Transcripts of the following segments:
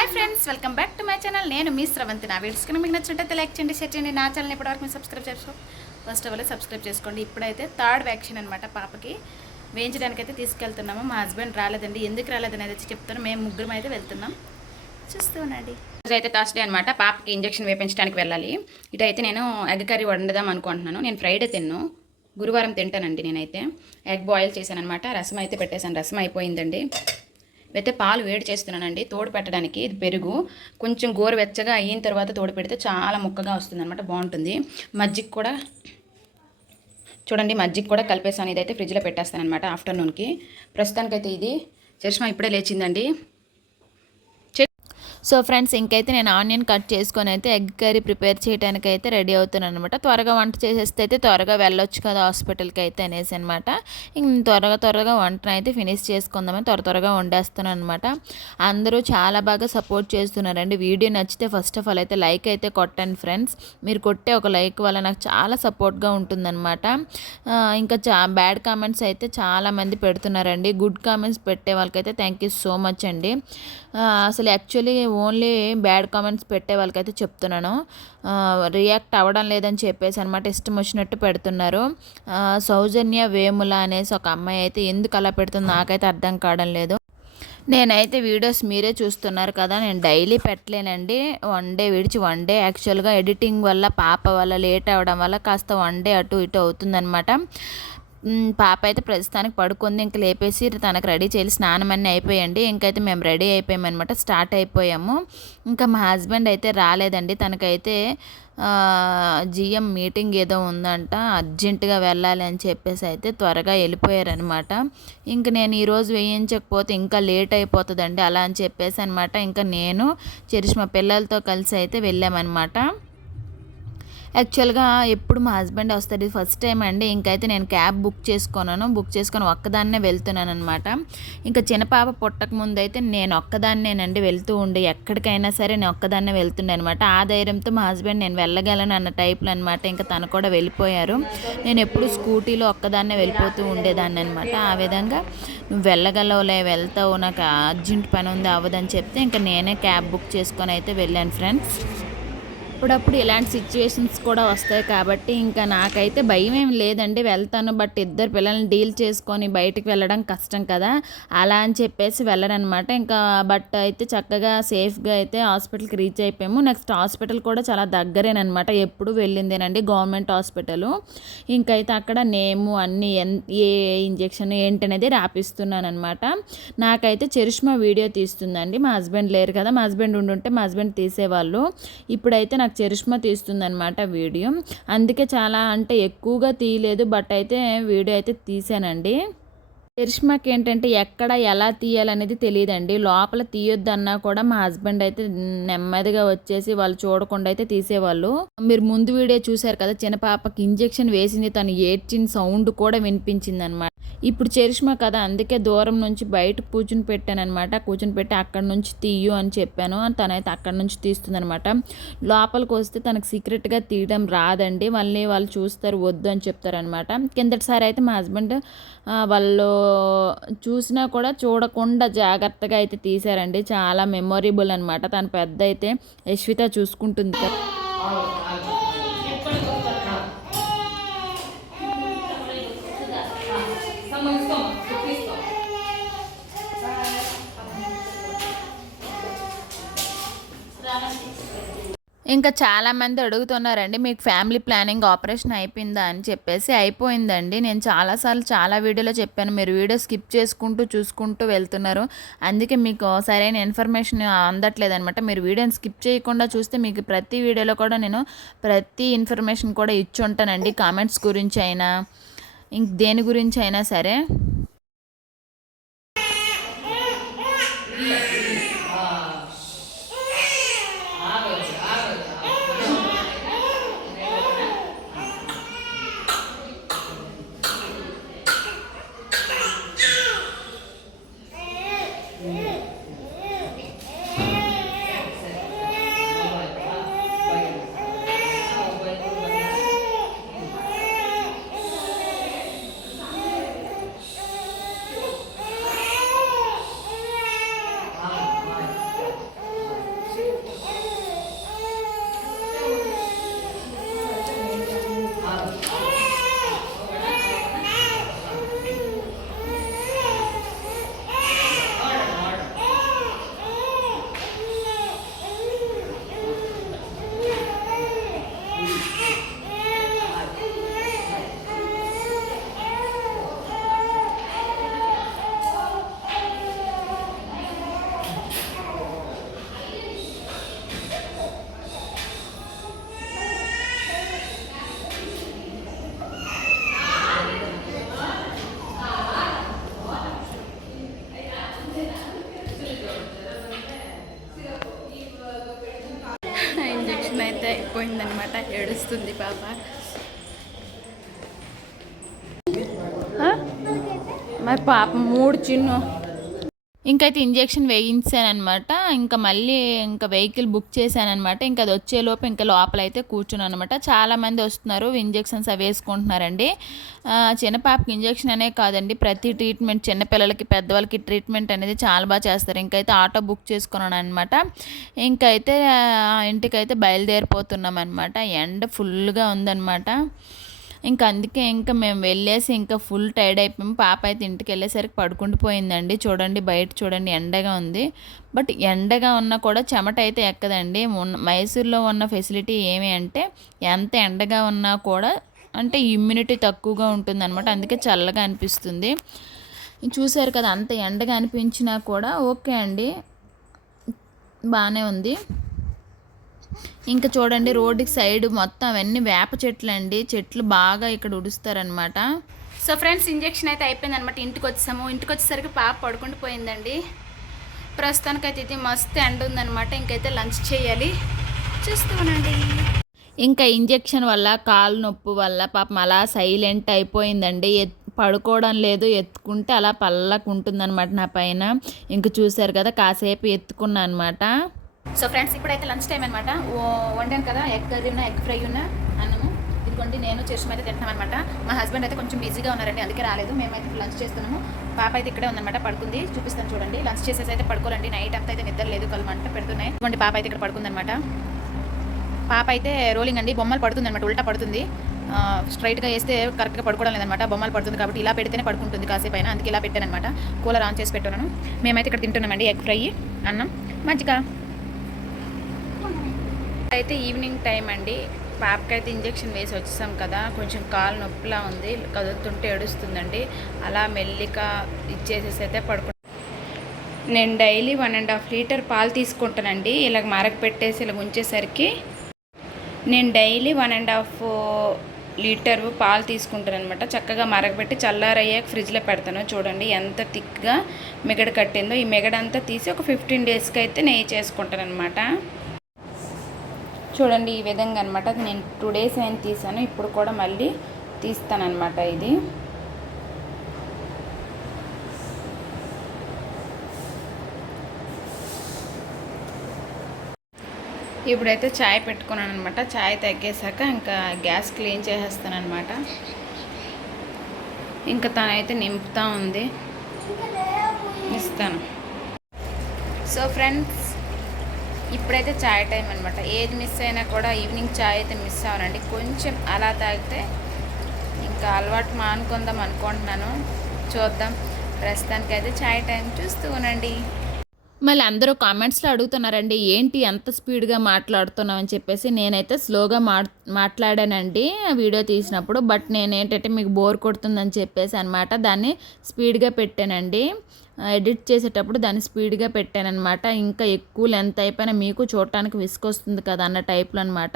Hi friends welcome back to my channel నేను మీ స్రవంతి. నా వీడియోస్ కానీ మీకు నచ్చినట్టయితే లైక్ చేయండి షేర్ చేయండి. నా ఛానల్ ఇప్పటివరకు మీరు సబ్స్క్రైబ్ చేసుకో ఫస్ట్ ఆఫ్ ఆల్ సబ్స్క్రైబ్ చేసుకోండి. ఇప్పుడైతే థర్డ్ వ్యాక్సిన్ అనమాట పాపకి. వేయించడానికి అయితే తీసుకెళ్తున్నాము. మా హస్బెండ్ రాలేదండి. ఎందుకు రాలేదని అయితే చెప్తాను. మేము ముగ్గురం అయితే వెళ్తున్నాం. చూస్తూ ఉండండి. రోజు అయితే థర్స్డే అనమాట పాపకి ఇంజక్షన్ వేపించడానికి వెళ్ళాలి. ఇటైతే నేను ఎగ్ కర్రీ వండుదాం అనుకుంటున్నాను. నేను ఫ్రైడే తిన్ను. గురువారం తింటానండి నేనైతే. ఎగ్ బాయిల్ చేశాను అనమాట రసం అయితే పెట్టేశాను. రసం అయిపోయిందండి. అయితే పాలు వేడి చేస్తున్నానండి. తోడు పెట్టడానికి ఇది పెరుగు. కొంచెం గోరువెచ్చగా అయిన తర్వాత తోడు పెడితే చాలా ముక్కగా వస్తుంది అనమాట బాగుంటుంది. మజ్జిగ కూడా చూడండి మజ్జిగ కూడా కలిపేసాను. ఇదైతే ఫ్రిడ్జ్లో పెట్టేస్తాను అనమాట ఆఫ్టర్నూన్కి. ప్రస్తుతానికైతే ఇది. చష్మా ఇప్పుడే లేచిందండి. సో ఫ్రెండ్స్ ఇంకైతే నేను ఆనియన్ కట్ చేసుకొని అయితే ఎగ్ కర్రీ ప్రిపేర్ చేయడానికి అయితే రెడీ అవుతున్నాను అనమాట త్వరగా వంట చేసేస్తే అయితే త్వరగా వెళ్ళొచ్చు కదా హాస్పిటల్కి అయితే అనేసి అనమాట ఇంక నేను త్వరగా త్వరగా వంటను అయితే ఫినిష్ చేసుకుందామని త్వర త్వరగా వండేస్తున్నాను అనమాట అందరూ చాలా బాగా సపోర్ట్ చేస్తున్నారండి. వీడియో నచ్చితే ఫస్ట్ ఆఫ్ ఆల్ అయితే లైక్ అయితే కొట్టండి ఫ్రెండ్స్. మీరు కొట్టే ఒక లైక్ వల్ల నాకు చాలా సపోర్ట్గా ఉంటుందన్నమాట. ఇంకా చా బ్యాడ్ కామెంట్స్ అయితే చాలామంది పెడుతున్నారండి. గుడ్ కామెంట్స్ పెట్టే వాళ్ళకైతే థ్యాంక్ యూ సో మచ్ అండి. అసలు యాక్చువల్లీ ఓన్లీ బ్యాడ్ కామెంట్స్ పెట్టే వాళ్ళకైతే చెప్తున్నాను. రియాక్ట్ అవ్వడం లేదని చెప్పేసి అనమాట ఇష్టం వచ్చినట్టు పెడుతున్నారు. సౌజన్య వేముల అనేసి ఒక అమ్మాయి అయితే ఎందుకు అలా పెడుతుందో నాకైతే అర్థం కావడం లేదు. నేనైతే వీడియోస్ మీరే చూస్తున్నారు కదా నేను డైలీ పెట్టలేనండి. వన్ డే విడిచి వన్ డే యాక్చువల్గా ఎడిటింగ్ వల్ల పాప వల్ల లేట్ అవ్వడం వల్ల కాస్త వన్ డే అటు ఇటు అవుతుందనమాట పాప అయితే ప్రస్తుతానికి పడుకుంది. ఇంక లేపేసి తనకు రెడీ చేయాలి. స్నానం అన్నీ అయిపోయండి. ఇంకైతే మేము రెడీ అయిపోయామన్నమాట. స్టార్ట్ అయిపోయాము. ఇంకా మా హస్బెండ్ అయితే రాలేదండి. తనకైతే జిఎం మీటింగ్ ఏదో ఉందంట. అర్జెంటుగా వెళ్ళాలి అని చెప్పేసి అయితే త్వరగా వెళ్ళిపోయారనమాట ఇంక నేను ఈరోజు వేయించకపోతే ఇంకా లేట్ అయిపోతుందండి. అలా అని చెప్పేసి అనమాట ఇంకా నేను చరిష్మా పిల్లలతో కలిసి అయితే వెళ్ళామన్నమాట. యాక్చువల్గా ఎప్పుడు మా హస్బెండ్ వస్తాడు. ఇది ఫస్ట్ టైం అండి. ఇంకైతే నేను క్యాబ్ బుక్ చేసుకున్నాను బుక్ చేసుకొని ఒక్కదాన్నే వెళ్తున్నాను అనమాట ఇంకా చిన్నపాప పుట్టక ముందు అయితే నేను ఒక్కదాన్నేనండి వెళ్తూ ఉండే. ఎక్కడికైనా సరే నేను ఒక్కదాన్నే వెళ్తుండే అనమాట ఆ ధైర్యంతో మా హస్బెండ్ నేను వెళ్ళగలను అన్న టైప్లో అనమాట ఇంకా తను కూడా వెళ్ళిపోయారు. నేను ఎప్పుడు స్కూటీలో ఒక్కదాన్నే వెళ్ళిపోతూ ఉండేదాన్ని అనమాట ఆ విధంగా నువ్వు వెళ్ళగలవులే వెళ్తావు నాకు అర్జెంట్ పని ఉంది అవ్వదని చెప్తే ఇంకా నేనే క్యాబ్ బుక్ చేసుకొని అయితే వెళ్ళాను ఫ్రెండ్స్. అప్పుడప్పుడు ఇలాంటి సిచ్యువేషన్స్ కూడా వస్తాయి కాబట్టి ఇంకా నాకైతే భయం ఏం లేదండి. వెళ్తాను బట్ ఇద్దరు పిల్లల్ని డీల్ చేసుకొని బయటకు వెళ్ళడం కష్టం కదా. అలా అని చెప్పేసి వెళ్ళరనమాట. ఇంకా బట్ అయితే చక్కగా సేఫ్గా అయితే హాస్పిటల్కి రీచ్ అయిపోయాము. నెక్స్ట్ హాస్పిటల్ కూడా చాలా దగ్గరేనమాట ఎప్పుడు వెళ్ళిందేనండి గవర్నమెంట్ హాస్పిటల్ ఇంకైతే అక్కడ నేము అన్ని ఎన్ ఏ ఇంజెక్షన్ ఏంటనేది రాపిస్తున్నాను అనమాట నాకైతే చరిష్మా వీడియో తీస్తుందండి. మా హస్బెండ్ లేరు కదా. మా హస్బెండ్ ఉండుంటే మా హస్బెండ్ తీసేవాళ్ళు. ఇప్పుడైతే నాకు చరిష్మా తీస్తుందనమాట వీడియో. అందుకే చాలా అంటే ఎక్కువగా తీయలేదు బట్ అయితే వీడియో అయితే తీసానండి చరిష్మాకి ఏంటంటే ఎక్కడ ఎలా తీయాలనేది తెలియదండి. లోపల తీయొద్దన్నా కూడా మా హస్బెండ్ అయితే నెమ్మదిగా వచ్చేసి వాళ్ళు చూడకుండా అయితే తీసేవాళ్ళు. మీరు ముందు వీడియో చూశారు కదా చిన్న పాపకి ఇంజెక్షన్ వేసింది తను ఏడ్చిన సౌండ్ కూడా వినిపించింది అనమాట ఇప్పుడు చరిష్మా కదా అందుకే దూరం నుంచి బయట కూర్చుని పెట్టాను అనమాట కూర్చుని పెట్టి అక్కడ నుంచి తీయు అని చెప్పాను. తనైతే అక్కడ నుంచి తీస్తుందనమాట. లోపలికి వస్తే తనకు సీక్రెట్గా తీయడం రాదండి. మళ్ళీ వాళ్ళు చూస్తారు వద్దు అని చెప్తారనమాట. కిందటిసారి అయితే మా హస్బెండ్ వాళ్ళు చూసినా కూడా చూడకుండా జాగ్రత్తగా అయితే తీశారండి చాలా మెమొరబుల్ అనమాట తన పెద్ద అయితే యశ్విత చూసుకుంటుంది కదా. ఇంకా చాలా మంది అడుగుతున్నారండి మీకు ఫ్యామిలీ ప్లానింగ్ ఆపరేషన్ అయిపోయిందా? అని చెప్పేసి అయిపోయిందండి. నేను చాలాసార్లు చాలా వీడియోలో చెప్పాను మీరు వీడియో స్కిప్ చేసుకుంటూ చూసుకుంటూ వెళ్తున్నారు. అందుకే మీకు సరైన ఇన్ఫర్మేషన్ అందట్లేదు అనమాట మీరు వీడియోని స్కిప్ చేయకుండా చూస్తే మీకు ప్రతి వీడియోలో కూడా నేను ప్రతి ఇన్ఫర్మేషన్ కూడా ఇచ్చి ఉంటానండి కామెంట్స్ గురించి అయినా ఇంక దేని గురించి అయినా సరే. అయిపోయిందనమాట ఏడుస్తుంది పాప. మరి పాప మూడు చిన్ను ఇంకైతే ఇంజెక్షన్ వేయించానమాట ఇంకా మళ్ళీ ఇంకా వెహికల్ బుక్ చేశానమాట ఇంకా అది వచ్చేలోపు ఇంకా లోపల అయితే కూర్చున్నాను అనమాట చాలామంది వస్తున్నారు ఇంజెక్షన్స్ అవి వేసుకుంటున్నారండి. చిన్నపాపకి చిన్న పాపకి ఇంజెక్షన్ అనే కాదండి. ప్రతి ట్రీట్మెంట్ చిన్నపిల్లలకి పెద్దవాళ్ళకి ట్రీట్మెంట్ అనేది చాలా బాగా చేస్తారు. ఇంకైతే ఆటో బుక్ చేసుకున్నాను అనమాట ఇంకైతే ఆ, ఇంటికైతే బయలుదేరిపోతున్నాం అనమాట ఎండ ఫుల్గా ఉందన్నమాట. ఇంకా అందుకే ఇంకా మేము వెళ్ళేసి ఇంకా ఫుల్ టైర్డ్ అయిపోయాము పాప అయితే ఇంటికి వెళ్ళేసరికి పడుకుండిపోయిందండి చూడండి బయట చూడండి ఎండగా ఉంది. బట్ ఎండగా ఉన్నా కూడా చెమట అయితే ఎక్కదండి. ఉన్న మైసూర్లో ఉన్న ఫెసిలిటీ ఏమి అంటే ఎంత ఎండగా ఉన్నా కూడా అంటే ఇమ్యూనిటీ తక్కువగా ఉంటుంది అనమాట అందుకే చల్లగా అనిపిస్తుంది. చూశారు కదా అంత ఎండగా అనిపించినా కూడా ఓకే అండి. బాగానే ఉంది. ఇంకా చూడండి రోడ్డుకి సైడ్ మొత్తం అవన్నీ వేప చెట్లు అండి. చెట్లు బాగా ఇక్కడ ఉడుస్తారనమాట సో ఫ్రెండ్స్ ఇంజెక్షన్ అయితే అయిపోయింది అనమాట ఇంటికి వచ్చాము ఇంటికి వచ్చేసరికి పాప పడుకుంటూ పోయిందండి. ప్రస్తుతానికైతే ఇది మస్తు ఎండ ఉందనమాట ఇంకైతే లంచ్ చేయాలి. చూస్తూ ఉండండి ఇంకా ఇంజెక్షన్ వల్ల కాలు నొప్పి వల్ల పాపం అలా సైలెంట్ అయిపోయిందండి. ఎత్ పడుకోవడం లేదు. ఎత్తుకుంటే అలా పల్లకు ఉంటుందన్నమాట నా పైన. ఇంక చూసారు కదా కాసేపు ఎత్తుకున్నా అనమాట సో ఫ్రెండ్స్ ఇప్పుడైతే లంచ్ టైం అనమాట వండాను కదా ఎగ్ కర్రీ ఉన్న ఎగ్ ఫ్రై ఉన్న అన్నము. ఇదిగోండి నేను చేసిన అయితే తింటున్నాం అనమాట మా హస్బెండ్ అయితే కొంచెం బిజీగా ఉన్నారండి అందుకే రాలేదు. మేమైతే లంచ్ చేస్తున్నాము. పాప అయితే ఇక్కడే ఉందన్నమాట పడుకుంది. చూపిస్తాను చూడండి. లంచ్ చేసేసి అయితే పడుకోరండి నైట్ అంతా అయితే నిద్ర లేదు కళ్ళు మంట పెడుతున్నాయి. ఇదిగోండి పాప అయితే ఇక్కడ పడుకుందనమాట పాప అయితే రోలింగ్ అండి. బొమ్మలు పడుతుంది అనమాట ఉల్టా పడుతుంది. స్ట్రైట్గా వేస్తే కరెక్ట్గా పడుకోవడం లేదనమాట బొమ్మలు పడుతుంది కాబట్టి ఇలా పెడితేనే పడుకుంటుంది కాసేపు అయినా. అందుకే ఇలా పెట్టాను అనమాట కూలర్ ఆన్ చేసి పెట్టున్నాను మేమైతే ఇక్కడ తింటున్నామండి ఎగ్ ఫ్రై అన్నం. మజ్జిగ అయితే ఈవినింగ్ టైం అండి. పాపకైతే ఇంజెక్షన్ వేసి వచ్చేసాం కదా. కొంచెం కాలు నొప్పిలా ఉంది. కదులుతుంటే ఏడుస్తుందండి. అలా మెల్లిగా ఇచ్చేసేసి అయితే పడుకు నేను daily one and half litre పాలు తీసుకుంటానండి. ఇలాగ మరక పెట్టేసి ఇలా ఉంచేసరికి నేను daily one and half litre పాలు తీసుకుంటాను అనమాట చక్కగా మరగబెట్టి చల్లారయ్యాక ఫ్రిడ్జ్లో పెడతాను. చూడండి ఎంత థిక్గా మిగడ కట్టిందో. ఈ మిగడంతా తీసి ఒక ఫిఫ్టీన్ డేస్కి అయితే నెయ్యి చేసుకుంటాను అనమాట చూడండి ఈ విధంగా అనమాట నేను టూ డేస్ అయిన తీసాను ఇప్పుడు కూడా మళ్ళీ తీస్తానమాట ఇది. ఇప్పుడైతే చాయ్ పెట్టుకున్నాను అనమాట ఛాయ్ తగ్గేశాక ఇంకా గ్యాస్ క్లీన్ చేసేస్తాను అనమాట ఇంకా తనైతే నింపుతా ఉంది. ఇస్తాను. సో ఫ్రెండ్స్ ఇప్పుడైతే చాయ్ టైం అనమాట ఏది మిస్ అయినా కూడా ఈవినింగ్ చాయ్ అయితే మిస్ అవ్వనండి. కొంచెం అలా తాగితే ఇంకా అలవాటు మానుకుందాం అనుకుంటున్నాను. చూద్దాం. ప్రస్తుతానికి అయితే చాయ్ టైం చూస్తూ ఉండండి. మళ్ళీ అందరూ కామెంట్స్లో అడుగుతున్నారండి ఏంటి ఎంత స్పీడ్గా మాట్లాడుతున్నావు? అని చెప్పేసి నేనైతే స్లోగా మా మాట్లాడానండి ఆ వీడియో తీసినప్పుడు. బట్ నేను ఏంటంటే మీకు బోర్ కొడుతుందని చెప్పేసి అనమాట దాన్ని స్పీడ్గా పెట్టానండి. ఎడిట్ చేసేటప్పుడు దాన్ని స్పీడ్గా పెట్టానమాట ఇంకా ఎక్కువ లెంత్ అయిపోయినా మీకు చూడటానికి విసుకొస్తుంది కదా అన్న టైప్లో అనమాట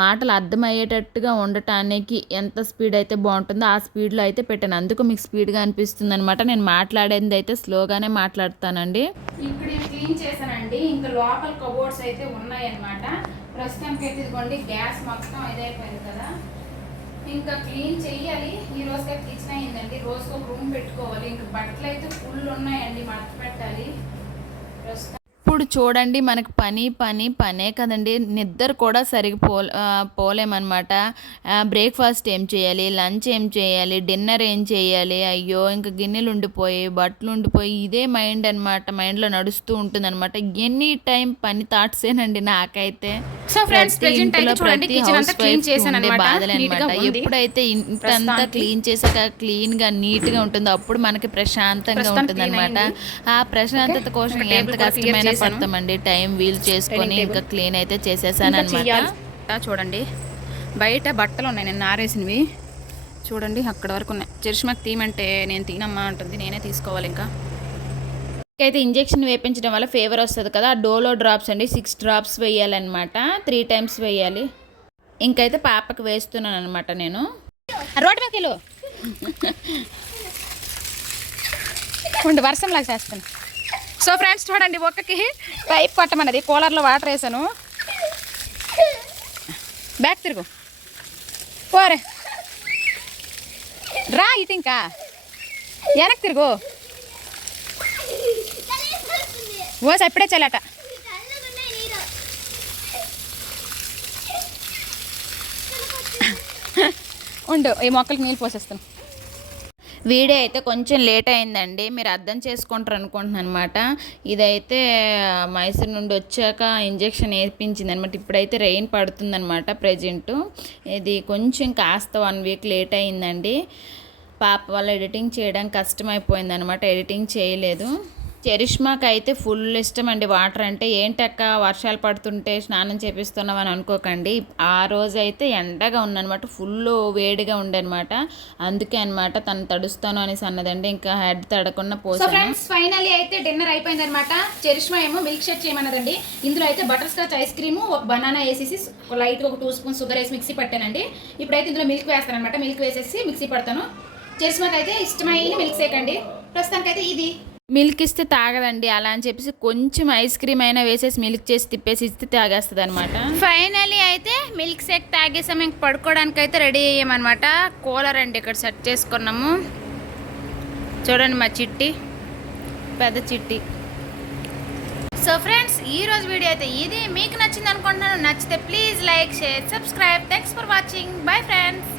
మాటలు అర్థమయ్యేటట్టుగా ఉండటానికి ఎంత స్పీడ్ అయితే బాగుంటుందో ఆ స్పీడ్లో అయితే పెట్టాను. అందుకు మీకు స్పీడ్గా అనిపిస్తుంది అనమాట నేను మాట్లాడేది అయితే స్లోగానే మాట్లాడతానండి. ఇక్కడ క్లీన్ చేశానండి. ఇంకా లోపల కబోర్డ్స్ అయితే ఉన్నాయన్నమాట. ప్రస్తుతానికి అయితే ఇదిగోండి గ్యాస్ మొత్తం ఇదైపోయింది కదా. ఇంకా క్లీన్ చెయ్యాలి. ఈ రోజుగా కిచెన్ అయిందండి రోజుకు ఒక రూమ్ పెట్టుకోవాలి. ఇంకా బట్టలు అయితే ఫుల్ ఉన్నాయండి. మడత పెట్టాలి. ప్రస్తుతం ఇప్పుడు చూడండి మనకు పని పని పనే కదండి. నిద్ర కూడా సరిగ్గా పో పోలేమన్నమాట. బ్రేక్ఫాస్ట్ ఏం చేయాలి? లంచ్ ఏం చేయాలి? డిన్నర్ ఏం చేయాలి? అయ్యో ఇంకా గిన్నెలు ఉండిపోయి బట్టలు ఉండిపోయి ఇదే మైండ్ అనమాట మైండ్లో నడుస్తూ ఉంటుంది అనమాట ఎనీ టైం పని థాట్సేనండి నాకైతే. సో ఫ్రెండ్స్ ప్రెజెంట్ అయితే చూడండి కిచెన్ అంతా క్లీన్ చేశాను అన్నమాట. ఉంది. ఎప్పుడైతే ఇంటంతా. క్లీన్ చేసాక క్లీన్గా నీట్గా ఉంటుందో అప్పుడు మనకి ప్రశాంతంగా ఉంటుంది అనమాట. ఆ ప్రశాంతత కోసం ఎంత కష్టమైనా. పడతామండి టైం వీల్ చేసుకొని ఇంకా. క్లీన్ అయితే చేసేసాను అనమాట చూడండి. బయట బట్టలు ఉన్నాయి నేను ఆరేసినవి. చూడండి అక్కడ వరకు ఉన్నాయి. చరిష్మాకి తీయమంటే నేను తీనమ్మా అంటుంది. నేనే తీసుకోవాలి ఇంకా. అయితే ఇంజెక్షన్ వేయించడం వల్ల ఫీవర్ వస్తుంది కదా. డోలో డ్రాప్స్ అండి. సిక్స్ డ్రాప్స్ వేయాలన్నమాట. త్రీ టైమ్స్ వేయాలి. ఇంకైతే పాపకి వేస్తున్నాను అనమాట నేను రోడ్డు మీద వెళ్ళు. వర్షంలాగా చేస్తాను. సో ఫ్రెండ్స్ చూడండి ఒక్కకి పైప్ పట్టమన్నది కూలర్లో వాటర్ వేసాను. బ్యాక్ తిరుగు. పోరే. రా ఇటు ఇంకా. వెనక్కి తిరుగు. ఓ సప్పుడే చెల్లట. ఉండు ఈ మొక్కలకి నీళ్ళు పోసేస్తాను. వీడియో అయితే కొంచెం లేట్ అయిందండి. మీరు అర్థం చేసుకుంటారు అనుకుంటున్నాను అనమాట ఇదైతే మైసూర్ నుండి వచ్చాక ఇంజెక్షన్ వేయించింది అనమాట ఇప్పుడైతే రెయిన్ పడుతుందనమాట ప్రజెంట్. ఇది కొంచెం కాస్త వన్ వీక్ లేట్ అయిందండి. పాప వాళ్ళు ఎడిటింగ్ చేయడం కష్టమైపోయింది అనమాట ఎడిటింగ్ చేయలేదు. చరిష్మాకి అయితే ఫుల్ ఇష్టం అండి వాటర్ అంటే ఏంటక్క వర్షాలు పడుతుంటే స్నానం చేపిస్తున్నాం అని అనుకోకండి. ఆ రోజు అయితే ఎండగా ఉందన్నమాట. ఫుల్ వేడిగా ఉండనమాట. అందుకే అనమాట తను తడుస్తాను అనేసి అన్నదండి. ఇంకా హెడ్ తడకుండా పోసాను. ఫ్రెండ్స్ ఫైనల్లీ అయితే డిన్నర్ అయిపోయింది అనమాట చరిష్మా ఏమో మిల్క్ షేక్ చేయమన్నదండి. ఇందులో అయితే బటర్ స్కాచ్ ఐస్ క్రీమ్ ఒక బనానా వేసేసి లైట్ ఒక టూ స్పూన్ షుగర్ వేసి మిక్సీ పట్టానండి. ఇప్పుడైతే ఇందులో మిల్క్ వేస్తాను అనమాట మిల్క్ వేసేసి మిక్సీ పడతాను. చరిష్మాకి అయితే ఇష్టమైన మిల్క్ షేక్ అండి. ప్రస్తుతానికైతే ఇది. మిల్క్ ఇస్తే తాగదండి అలా అని చెప్పేసి కొంచెం ఐస్ క్రీమ్ అయినా వేసేసి మిల్క్ చేసి తిప్పేసి ఇస్తే తాగేస్తుంది అనమాట ఫైనల్లీ అయితే మిల్క్ షేక్ తాగేసాము ఇంక పడుకోవడానికి అయితే రెడీ అయ్యామన్నమాట. కూలర్ అండి ఇక్కడ సెట్ చేసుకున్నాము. చూడండి మా చిట్టి పెద్ద చిట్టి. సో ఫ్రెండ్స్ ఈ రోజు వీడియో అయితే ఇది. మీకు నచ్చింది అనుకుంటున్నాను నచ్చితే please like share subscribe. Thanks for watching bye friends